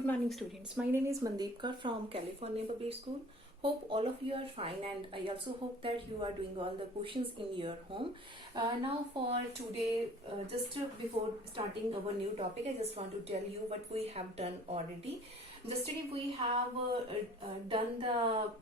Good morning, students. My name is Mandeepkar from California Public School. Hope all of you are fine, and I also hope that you are doing all the questions in your home. Now for today, before starting our new topic, I just want to tell you what we have done already. Yesterday we have done the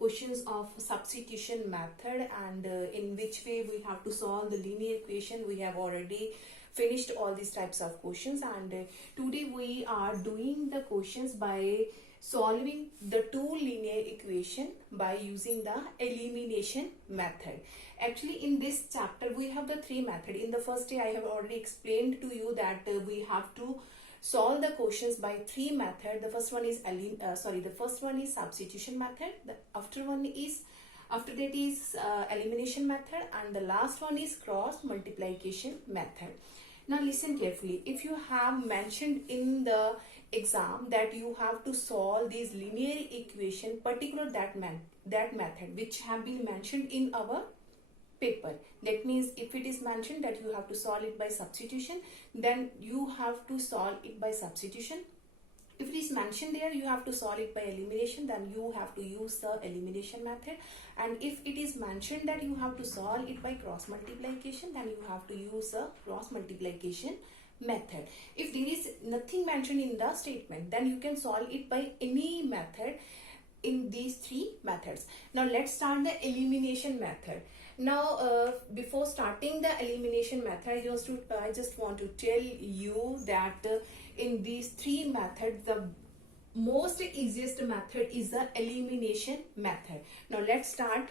questions of substitution method, and in which way we have to solve the linear equation. We have already finished all these types of questions, and today we are doing the questions by solving the two linear equation by using the elimination method. Actually, in this chapter we have the three method. In the first day I have already explained to you that we have to solve the questions by three method. The first one is substitution method. After that is elimination method, and the last one is cross multiplication method. Now listen carefully. If you have mentioned in the exam that you have to solve these linear equation, particular that method which have been mentioned in our paper, that means if it is mentioned that you have to solve it by substitution, then you have to solve it by substitution. If it is mentioned there you have to solve it by elimination, then you have to use the elimination method. And if it is mentioned that you have to solve it by cross multiplication, then you have to use the cross multiplication method. If there is nothing mentioned in the statement, then you can solve it by any method in these three methods. Now let's start the elimination method. Now before starting the elimination method, I just want to tell you that in these three methods, the most easiest method is the elimination method. Now let's start.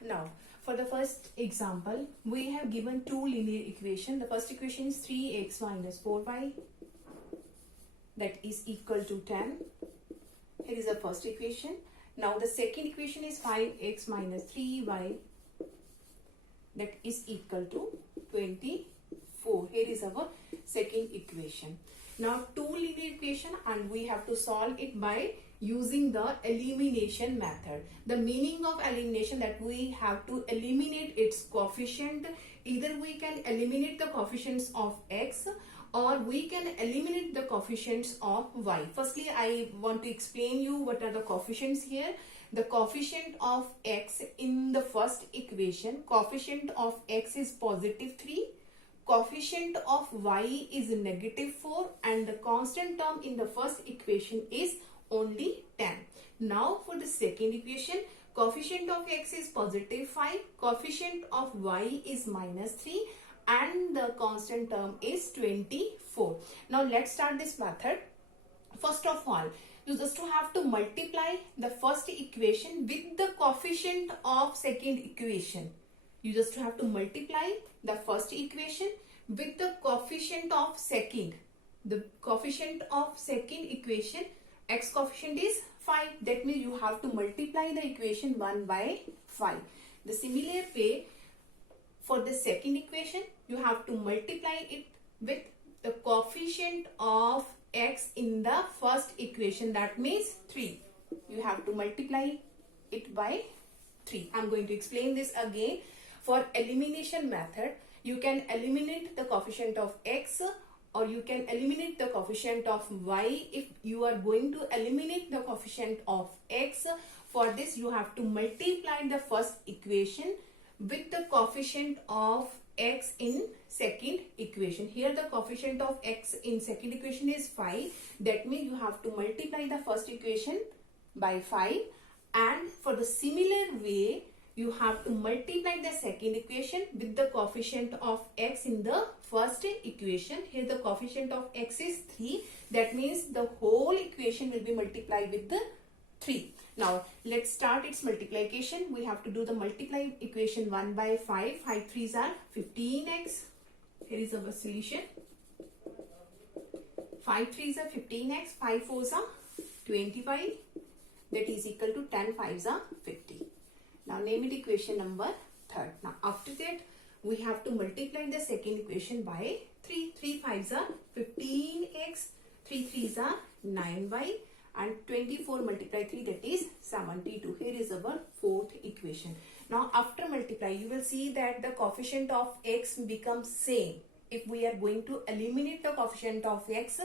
Now for the first example, we have given two linear equation. The first equation is 3x minus 4y, that is equal to 10. Here is the first equation. Now the second equation is 5x minus 3y, that is equal to 24. Here is our second equation. Now two linear equation, and we have to solve it by using the elimination method. The meaning of elimination, that we have to eliminate its coefficient. Either we can eliminate the coefficients of x, or we can eliminate the coefficients of y. Firstly, I want to explain you what are the coefficients here. The coefficient of x in the first equation, coefficient of x is positive 3, coefficient of y is negative 4, and the constant term in the first equation is only 10. Now for the second equation, coefficient of x is positive 5, coefficient of y is minus 3, and the constant term is 24. Now let's start this method. First of all, you just have to multiply the first equation with the coefficient of second equation. You just have to multiply the first equation with the coefficient of second. The coefficient of second equation, x coefficient is 5. That means you have to multiply the equation 1 by 5. The similar way, for the second equation, you have to multiply it with the coefficient of x in the first equation, that means 3. You have to multiply it by 3. I'm going to explain this again. For elimination method, you can eliminate the coefficient of x, or you can eliminate the coefficient of y. If you are going to eliminate the coefficient of x, for this you have to multiply the first equation with the coefficient of x in second equation. Here the coefficient of x in second equation is 5. That means you have to multiply the first equation by 5, and for the similar way you have to multiply the second equation with the coefficient of x in the first equation. Here the coefficient of x is 3. That means the whole equation will be multiplied with the 3. Now let's start its multiplication. We have to do the multiply equation 1 by 5. 5 3s are 15x. Here is our solution. 5 3s are 15x. 5 4s are 25. That is equal to 10 5s are 50. Now name it equation number 3rd. Now after that we have to multiply the second equation by 3. 3 5s are 15x. 3 3s are 9y. And 24 multiply 3, that is 72. Here is our fourth equation. Now after multiply, you will see that the coefficient of x becomes same. If we are going to eliminate the coefficient of x,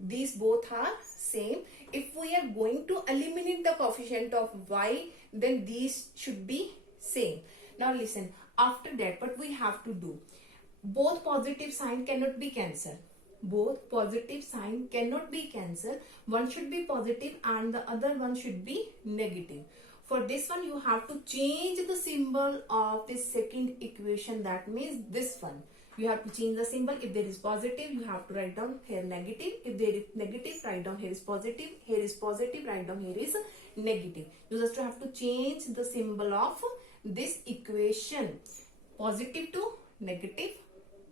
these both are same. If we are going to eliminate the coefficient of y, then these should be same. Now listen, after that what we have to do, both positive sign cannot be cancelled. Both positive sign cannot be cancelled. One should be positive and the other one should be negative. For this one you have to change the symbol of this second equation, that means this one. You have to change the symbol. If there is positive, you have to write down here negative. If there is negative, write down here is positive. Here is positive, write down here is negative. You just have to change the symbol of this equation. Positive to negative.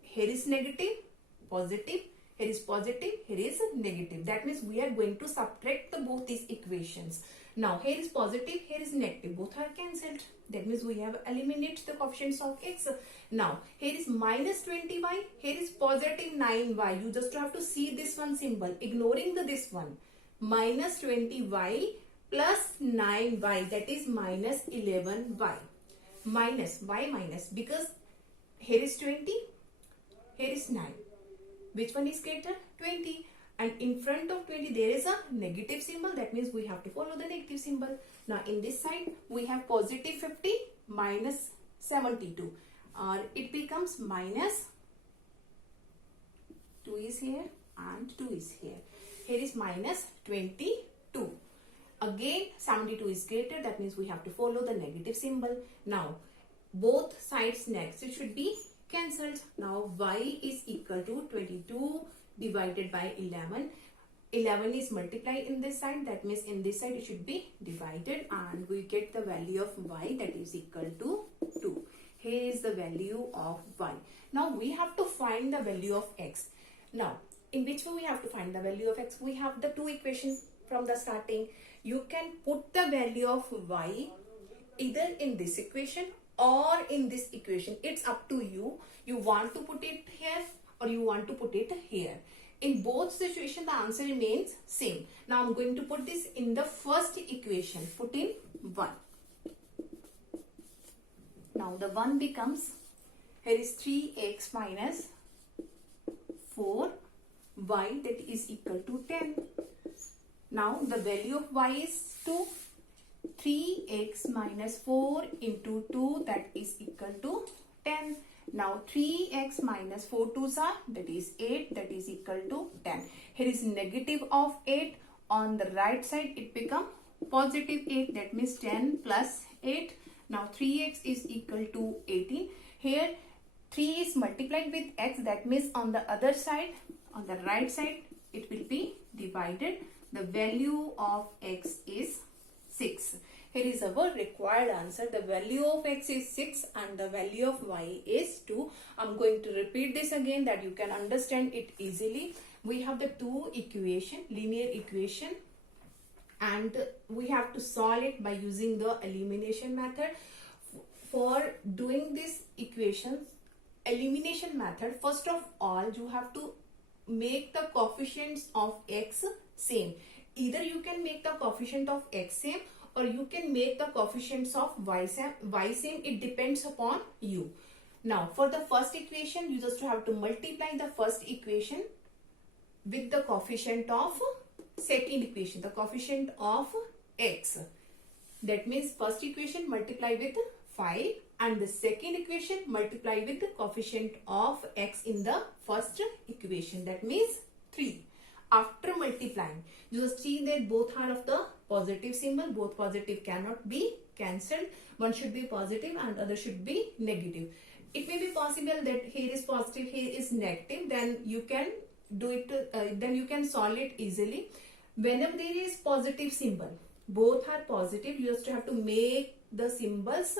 Here is negative, positive. Here is positive, here is negative. That means we are going to subtract both these equations. Now here is positive, here is negative. Both are cancelled. That means we have eliminated the coefficients of x. Now here is minus 20y, here is positive 9y. You just have to see this one symbol, ignoring this one. Minus 20y plus 9y, that is minus 11y. Minus, why minus? Because here is 20, here is 9. Which one is greater? 20. And in front of 20 there is a negative symbol. That means we have to follow the negative symbol. Now in this side we have positive 50 minus 72. It becomes minus 2 is here and 2 is here. Here is minus 22. Again 72 is greater. That means we have to follow the negative symbol. Now both sides next it should be cancelled. Now y is equal to 22 divided by 11. 11 is multiplied in this side. That means in this side it should be divided and we get the value of y, that is equal to 2. Here is the value of y. Now we have to find the value of x. Now in which way we have to find the value of x? We have the two equations from the starting. You can put the value of y either in this equation or in this equation. It's up to you. You want to put it here or you want to put it here. In both situations the answer remains same. Now I'm going to put this in the first equation. Put in 1. Now the 1 becomes, here is 3x minus 4y, that is equal to 10. Now the value of y is 2. 3x minus 4 into 2, that is equal to 10. Now 3x minus 4 2s are, that is 8, that is equal to 10. Here is negative of 8. On the right side it become positive 8, that means 10 plus 8. Now 3x is equal to 18. Here 3 is multiplied with x, that means on the other side, on the right side it will be divided. The value of x is 6. Here is our required answer. The value of x is 6 and the value of y is 2. I'm going to repeat this again that you can understand it easily. We have the two equation, linear equation, and we have to solve it by using the elimination method. For doing this equations, elimination method, first of all you have to make the coefficients of x same. Either you can make the coefficient of x same or you can make the coefficients of y same. It depends upon you. Now for the first equation you just have to multiply the first equation with the coefficient of second equation, the coefficient of x. That means first equation multiply with 5 and the second equation multiply with the coefficient of x in the first equation, that means 3. After multiplying, you just see that both are of the positive symbol. Both positive cannot be cancelled. One should be positive and other should be negative. It may be possible that here is positive, here is negative. Then you can do it. Then you can solve it easily. Whenever there is positive symbol, both are positive, you just have to make the symbols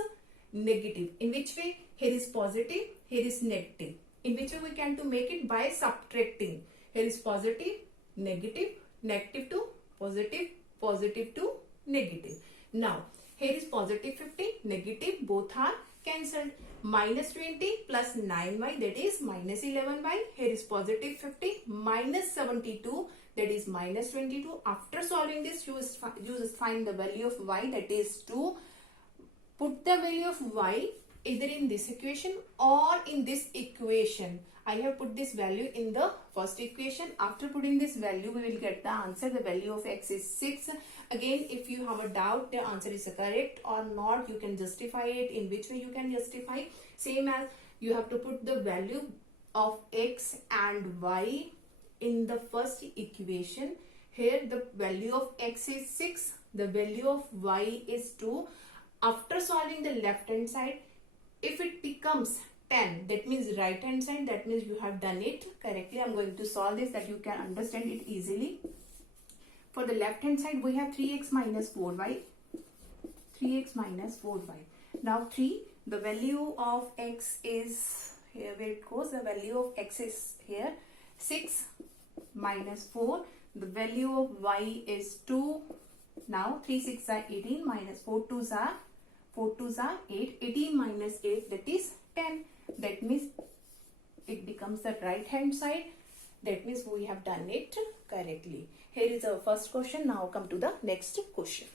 negative. In which way? Here is positive, here is negative. In which way we can to make it? By subtracting. Here is positive, negative, negative to positive, positive to negative. Now here is positive 50, negative, both are cancelled. Minus 20 plus 9y, that is minus 11y. Here is positive 50 minus 72, that is minus 22. After solving this you just find the value of y, that is 2. Put the value of y either in this equation or in this equation. I have put this value in the first equation. After putting this value, we will get the answer. The value of x is 6. Again, if you have a doubt the answer is correct or not, you can justify it. In which way you can justify? Same as you have to put the value of x and y in the first equation. Here the value of x is 6. The value of y is 2. After solving the left hand side, if it becomes 10, that means right hand side, that means you have done it correctly. I'm going to solve this that you can understand it easily. For the left hand side, we have 3x minus 4y. 3x minus 4y. Now 3, the value of x is here where it goes. The value of x is here 6 minus 4. The value of y is 2. Now 3 6 are 18 minus 4 2s are 8. 18 minus 8, that is 10. That means it becomes the right hand side. That means we have done it correctly. Here is our first question. Now come to the next question.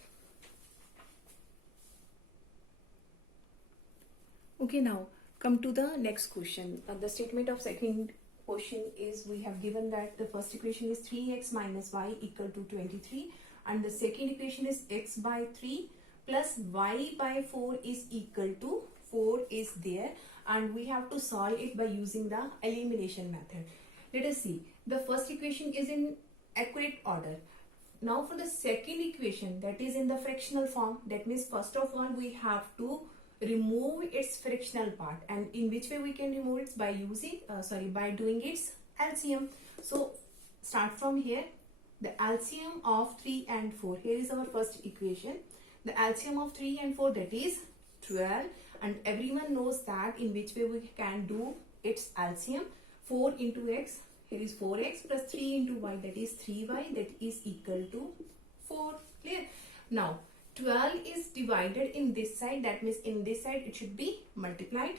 Okay, now come to the next question. The statement of second question is, we have given that the first equation is 3x minus y equal to 23, and the second equation is x by 3 plus y by 4 is equal to 4 is there, and we have to solve it by using the elimination method. Let us see. The first equation is in accurate order. Now for the second equation, that is in the fractional form. That means first of all we have to remove its fractional part, and in which way we can remove it? By using by doing its LCM. So start from here. The LCM of 3 and 4. Here is our first equation. The LCM of 3 and 4, that is 12, and everyone knows that in which way we can do its LCM. 4 into x, here is 4x plus 3 into y, that is 3y, that is equal to 4. Clear? Now 12 is divided in this side, that means in this side it should be multiplied.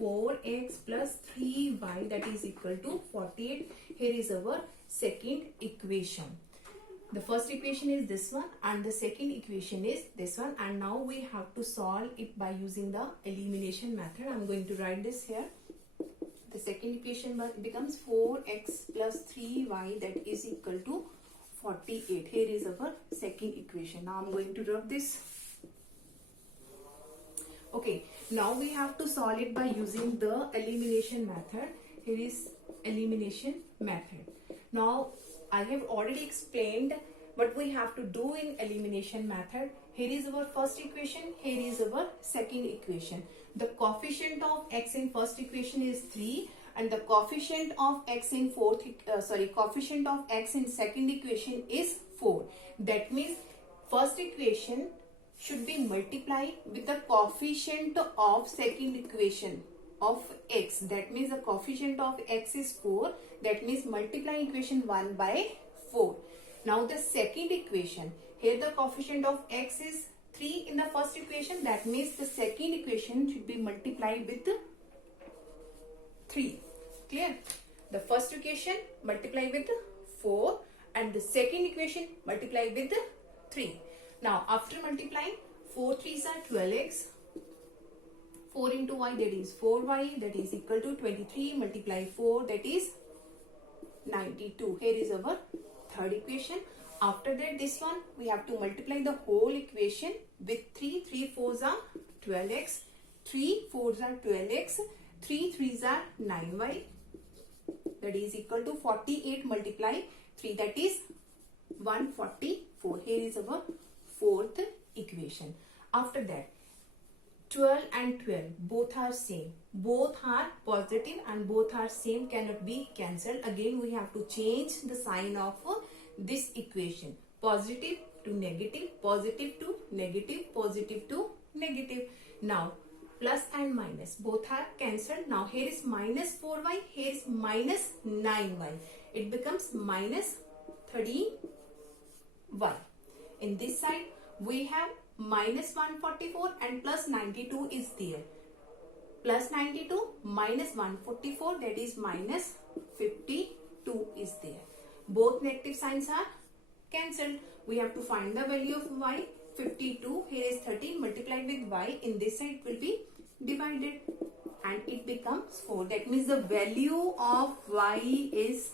4x plus 3y, that is equal to 48. Here is our second equation. The first equation is this one and the second equation is this one, and now we have to solve it by using the elimination method. I'm going to write this here. The second equation becomes 4x plus 3y, that is equal to 48. Here is our second equation. Now I'm going to rub this. Okay, now we have to solve it by using the elimination method. Here is elimination method. Now I have already explained what we have to do in elimination method. Here is our first equation. Here is our second equation. The coefficient of x in first equation is 3, and the coefficient of x in coefficient of x in second equation is 4. That means first equation should be multiplied with the coefficient of second equation of x. That means the coefficient of x is 4. That means multiply equation 1 by 4. Now the second equation, here the coefficient of x is 3 in the first equation. That means the second equation should be multiplied with 3. Clear? The first equation multiply with 4 and the second equation multiply with 3. Now after multiplying, 4 3s are 12x. 4 into y, that is 4y, that is equal to 23 multiply 4, that is 92. Here is our third equation. After that, this one we have to multiply the whole equation with 3. 3 4s are 12x. 3 4s are 12x. 3 3s are 9y. That is equal to 48 multiply 3, that is 144. Here is our fourth equation. After that, 12 and 12 both are same. Both are positive and both are same, cannot be cancelled. Again we have to change the sign of this equation. Positive to negative, positive to negative, positive to negative. Now plus and minus both are cancelled. Now here is minus 4y, here is minus 9y. It becomes minus 13y. In this side we have minus 144 and plus 92 is there. Plus 92 minus 144, that is minus 52 is there. Both negative signs are cancelled. We have to find the value of y. 52, here is 13 multiplied with y. In this side it will be divided. and it becomes 4. That means the value of y is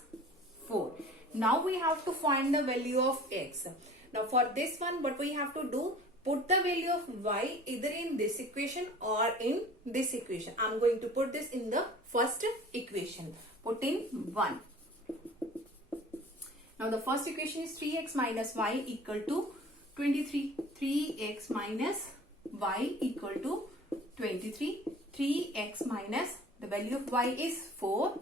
4. Now we have to find the value of x. Now for this one, what we have to do, put the value of y either in this equation or in this equation. I'm going to put this in the first equation. Put in 1. Now the first equation is 3x minus y equal to 23. 3x minus y equal to 23. 3x minus the value of y is 4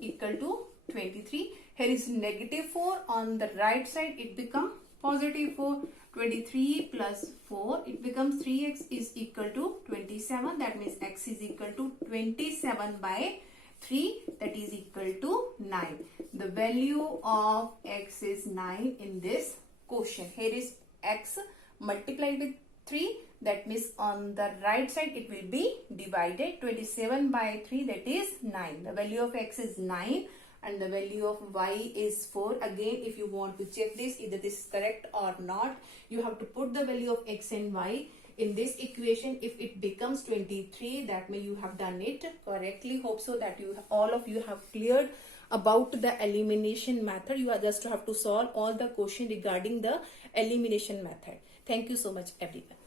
equal to 23. Here is negative 4. On the right side it becomes positive 4. 23 plus 4, it becomes 3x is equal to 27. That means x is equal to 27 by 3, that is equal to 9. The value of x is 9 in this quotient. Here is x multiplied with 3. That means on the right side it will be divided. 27 by 3, that is 9. The value of x is 9 and the value of y is 4. Again, if you want to check this, either this is correct or not, you have to put the value of x and y in this equation. If it becomes 23, that means you have done it correctly. Hope so that all of you have cleared about the elimination method. You just have to solve all the question regarding the elimination method. Thank you so much, everyone.